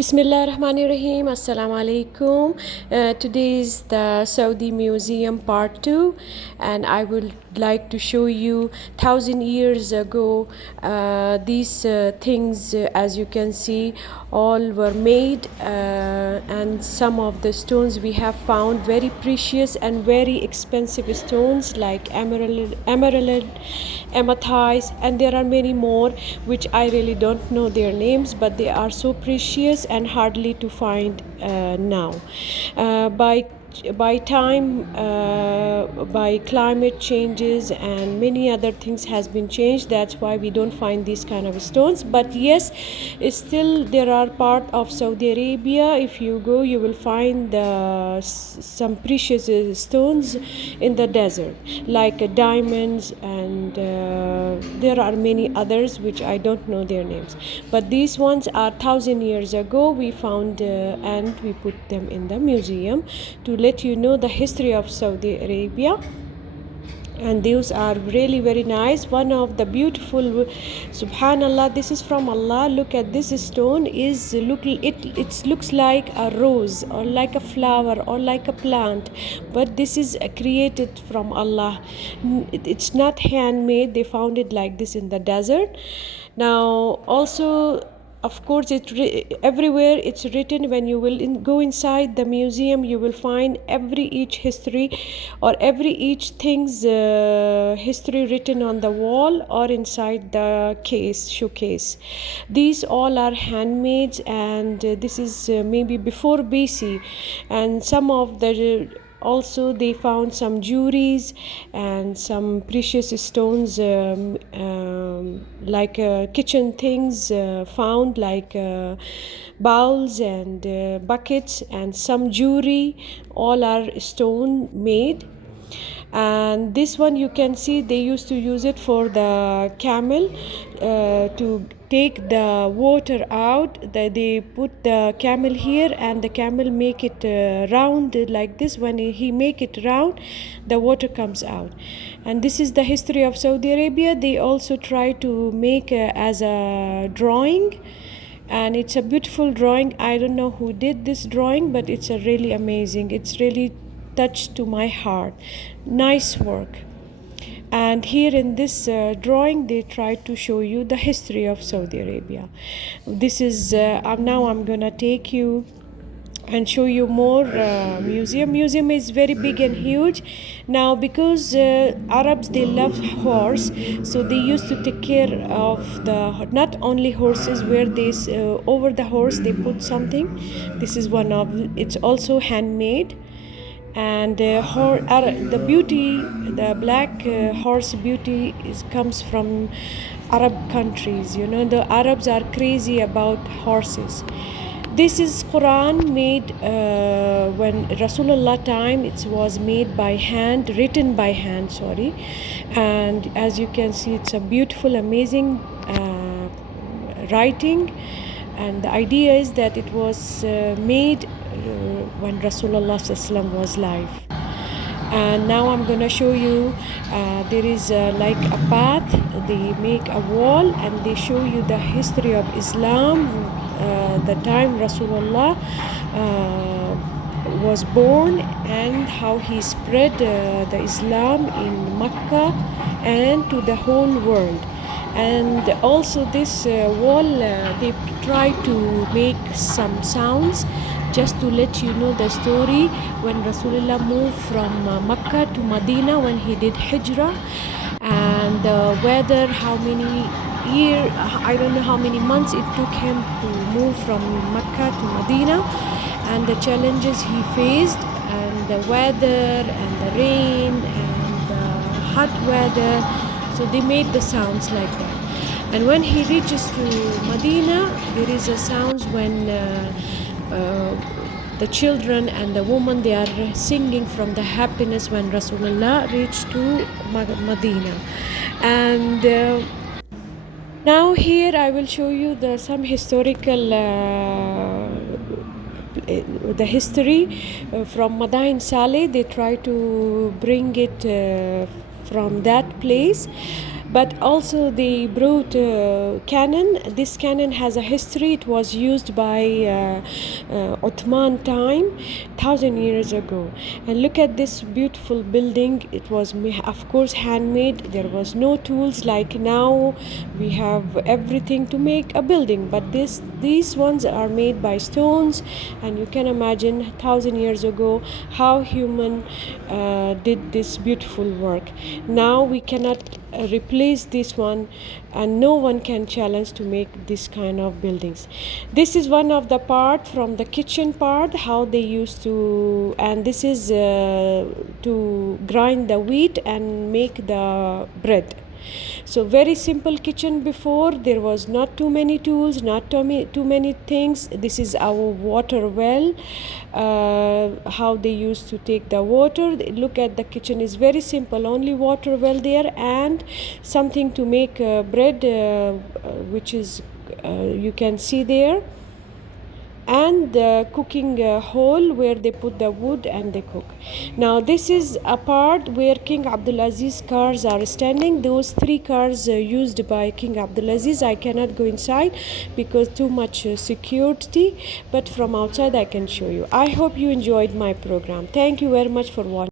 Bismillah Rahmanir Rahim. Assalamu alaikum. Today is the Saudi Museum Part 2, and I would like to show you 1,000 years ago. These things, as you can see, all were made, and some of the stones we have found very precious and very expensive stones like emerald, amethyst, and there are many more which I really don't know their names, but they are so precious and hardly to find now. By time, by climate changes and many other things has been changed, that's why we don't find these kind of stones. But yes, still there are part of Saudi Arabia, if you go you will find some precious stones in the desert like diamonds, and there are many others which I don't know their names, but these ones are 1,000 years ago we found, and we put them in the museum to let you know the history of Saudi Arabia. And these are really very nice. One of the beautiful, subhanallah, this is from Allah. Look at this stone, is it looks like a rose or like a flower or like a plant, but this is created from Allah. It's not handmade. They found it like this in the desert. Now also, of course, everywhere it's written. When you will go inside the museum, you will find every each history or every each thing's history written on the wall or inside the showcase. These all are handmade, and this is maybe before BC, and some of the also they found some jewelries and some precious stones, like kitchen things found, like bowls and buckets, and some jewelry, all are stone made. And this one you can see they used to use it for the camel, to take the water out. They put the camel here, and the camel make it round like this. When he make it round, the water comes out. And this is the history of Saudi Arabia. They also try to make as a drawing, and it's a beautiful drawing. I don't know who did this drawing, but it's a really amazing. It's really touched to my heart. Nice work. And here in this drawing they try to show you the history of Saudi Arabia. This is now I'm gonna take you and show you more museum is very big and huge. Now because Arabs, they love horse, so they used to take care of the not only horses, where they over the horse they put something. This is one of, it's also handmade. And the beauty, the black horse beauty comes from Arab countries. You know, the Arabs are crazy about horses. This is Quran made when Rasulullah time. It was made by hand, written by hand, sorry. And as you can see, it's a beautiful, amazing writing. And the idea is that it was made when Rasulullah was alive. And now I'm gonna show you, there is like a path. They make a wall and they show you the history of Islam, the time Rasulullah was born, and how he spread the Islam in Mecca and to the whole world. And also this wall, they try to make some sounds just to let you know the story when Rasulullah moved from Mecca to Medina, when he did Hijrah, and the weather, how many years, I don't know how many months it took him to move from Mecca to Medina, and the challenges he faced, and the weather and the rain and the hot weather. So they made the sounds like that. And when he reaches to Medina, there is a sounds when the children and the woman, they are singing from the happiness when Rasulullah reached to Medina. And now here I will show you some historical the history from Madain Saleh. They try to bring it from that place. But also they brought cannon. This cannon has a history. It was used by Ottoman time, 1,000 years ago. And look at this beautiful building. It was of course handmade. There was no tools like now. We have everything to make a building, but these ones are made by stones. And you can imagine 1,000 years ago how human did this beautiful work. Now we cannot replace this one, and no one can challenge to make this kind of buildings. This is one of the part from the kitchen part, how they used to, and this is to grind the wheat and make the bread. So very simple kitchen. Before there was not too many tools, not too many things. This is our water well, how they used to take the water. Look at the kitchen is very simple, only water well there and something to make bread, which is you can see there, and the cooking hole where they put the wood and they cook. Now this is a part where King Abdulaziz cars are standing. Those three cars used by King Abdulaziz. I cannot go inside because too much security, but from outside I can show you. I hope you enjoyed my program. Thank you very much for watching.